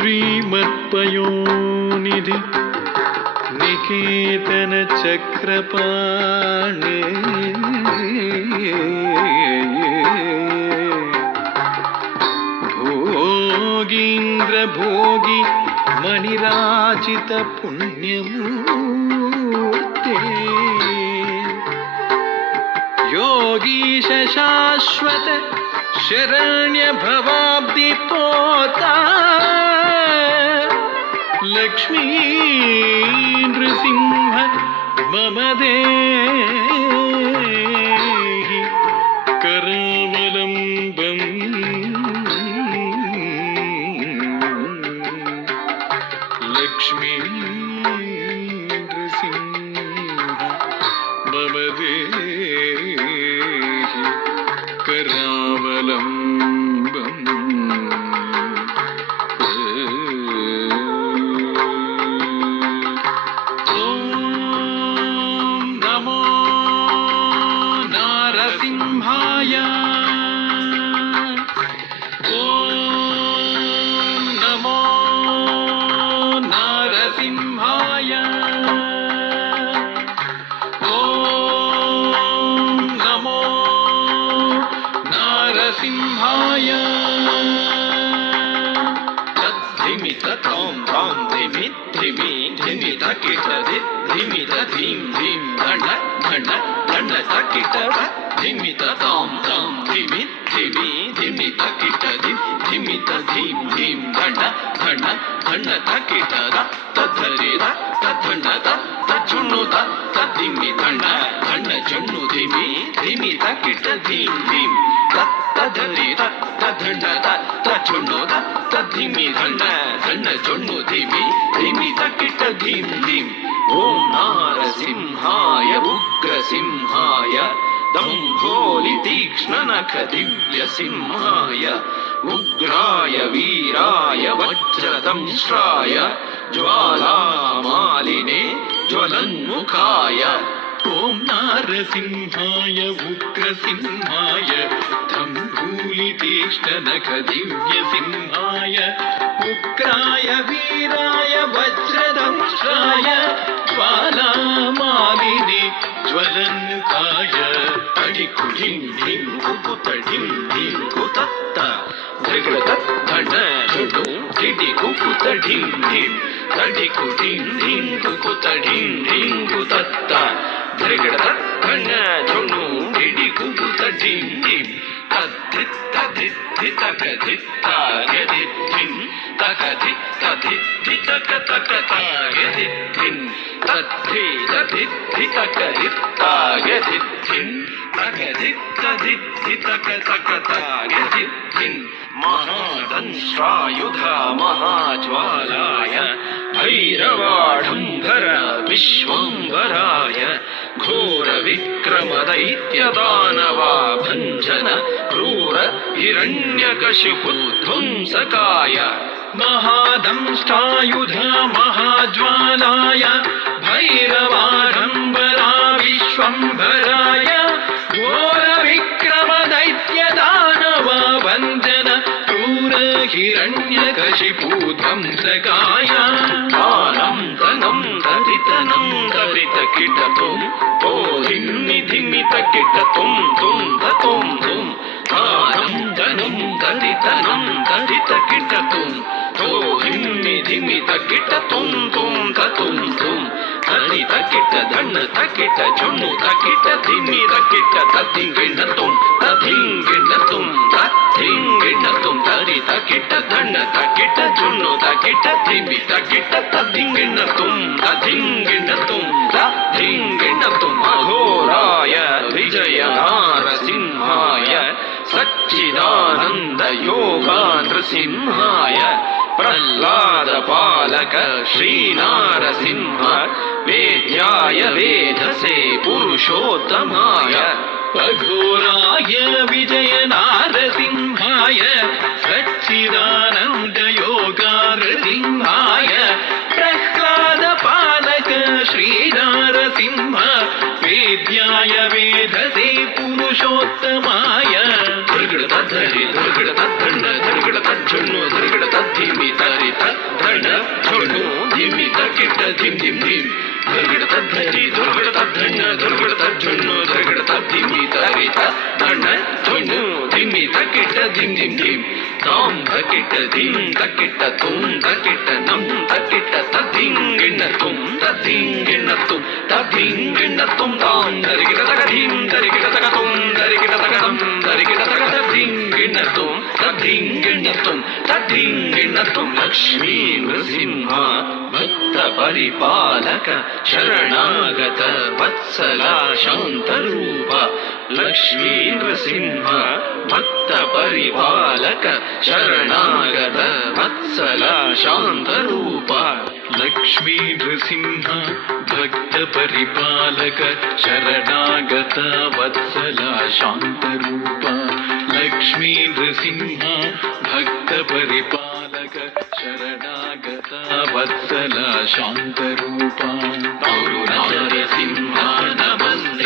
श्रीमत्पयोनिधि निकेतन चक्रपाणे भोगीन्द्र भोगी मणिराजित पुण्यमूर्ते योगीश शाश्वत शरण्य भवाब्दि पोता लक्ष्मी नृसिंह मम देहि करावलम्बम् लक्ष्मी नृसिंह मम देहि करावलम्बम् ओम नारसिंहाय उग्रसिंहाय दम्भोलि तीक्ष्णनख दिव्यसिंहाय उग्राय वीराय वज्रदंष्ट्राय ज्वालामालिने ज्वलन्मुखाय ओम नारसिंहाय उग्रसिंहाय दम्भोलि तीक्ष्णनख दिव्यसिंहाय उग्राय वीराय वज्रदंष्ट्राय ज्वालामालिने ज्वलन्मुखाय तडिकुडिं ढिं कुकुतडिं ढिं कुतत्त धृगृतत् धन झुडु टिडि कुकुतडिं ढिं तडिकुडिं ढिं कुकुतडिं ढिं कुतत्त धृगृतत् धन झुडु टिडि कुकुतडिं ढिं तद्धित्त धित्ति तक धित्ता यदित्तिं तक धित्त धित्ति तक तक तायदित्तिं तद्धि तद्धित्ति तक धित्ता यदित्तिं तक धित्त धित्ति तक तक तायदित्तिं महादंष्ट्रायुध महाज्वालाय भैरवाढम्बर विश्वम्भराय घोर विक्रम दैत्य दानवा भञ्जन क्रूर हिरण्यकशिपुध्वंसकाय महादंष्टायुध महाज्वालाय भैरवाढम्बरा विश्वम्भराय घोर विक्रम दैत्य दानवा भञ्जन क्रूर हिरण्यकशिपुध्वंसकाय तानं तनं तरितनं तरितकिटतुं तो धिम्मि धिम्मि तकिटतुं तुं ततुं तुं तानं तनं तरितनं तरितकिटतुं तो धिम्मि धिम्मि तकिटतुं तुं ततुं तुं तरितकिट धन तकिट झुण्णु तकिट धिम्मि तकिट तद्धिङ्गिणतुं तद्धिङ्गिणतुं तद्धिङ्गिणतुं तरितकिट धन तकिट झुण्णु तकिट धिम्मि तकिट तद्धिङ्गिणतुं तद्धिङ्गिणतुं तद्धिङ्गिणतुं अघोराय विजय नारसिंहाय सच्चिदानन्द योगा नृसिंहाय प्रह्लाद पालक श्रीनारसिंह वेद्याय वेधसे पुरुषोत्तमाय अघोराय विजय नारसिंहाय सच्चिदानन्द योगा नृसिंहाय प्रह्लाद पालक श्रीनारसिंह वेद्याय वेधसे पुरुषोत्तमाय धृगड़ तद्धरि धृगड़ तद्धण्ड धृगड़ तज्जुण्णु धृगड़ तद्धिमि तरि तत् ಝೊಣ್ಣು ಧಿಮ್ಮಿ ತಕ್ಕಿಟ್ಟ ಧಿಮ್ ಧಿಮ್ ಧಿಮ್ ದುರ್ಗಡ ತದ್ಧರಿ ದುರ್ಗಡ ತದ್ಧಣ್ಣ ದುರ್ಗಡ ತಜ್ಜೊಣ್ಣು ದುರ್ಗಡ ತದ್ದಿಮ್ಮಿ ತರಿತ ಧಣ್ಣ ಝೊಣ್ಣು ಧಿಮ್ಮಿ ತಕ್ಕಿಟ್ಟ ಧಿಮ್ ಧಿಮ್ ಧಿಮ್ ತಾಂ ತಕ್ಕಿಟ್ಟ ಧಿಮ್ ತಕ್ಕಿಟ್ಟ ತುಂ ತಕ್ಕಿಟ್ಟ ನಂ ತಕ್ಕಿಟ್ಟ ತದ್ದಿಂಗಿಣ್ಣ ತುಂ ತದ್ದಿಂಗಿಣ್ಣ ತುಂ ತದ್ದಿಂಗಿಣ್ಣ ತುಂ ತಾಂ ದರಿಗಿಡ ತಗ ಧಿಮ್ ದರಿಗಿಡ ತಗ ತುಂ ದರಿಗಿಡ ತಗ ನಂ ದರಿಗಿಡ ತಗ ತದ್ದಿಂಗಿಣ್ಣ ತುಂ ತದ್ದಿಂಗಿಣ್ಣ ತುಂ ತದ್ದಿಂಗಿಣ್ಣ ತುಂ ಲಕ್ಷ್ಮೀ ನೃಸಿಂಹ ಭಕ್ತ ಪರಿಪಾಲಕ ಶರಣಾಗತ ವತ್ಸಲ ಶಾಂತರೂಪ ಲಕ್ಷ್ಮೀ ನೃಸಿಂಹ ಭಕ್ತ ಪರಿಪಾಲಕ ಶರಣಾಗತ ವತ್ಸಲ ಶಾಂತರೂಪ ಲಕ್ಷ್ಮೀ ನೃಸಿಂಹ ಭಕ್ತ ಪರಿಪಾಲಕ ಶರಣಾಗತ ವತ್ಸಲ ಶಾಂತರೂಪ ಲಕ್ಷ್ಮೀ ನೃಸಿಂಹ ಭಕ್ತ ಪರಿಪಾಲಕ ಶರಣಾಗತ ವತ್ಸಲ ಶಾಂತರೂಪ ನರಸಿಂಹ ನಮಸ್ತೆ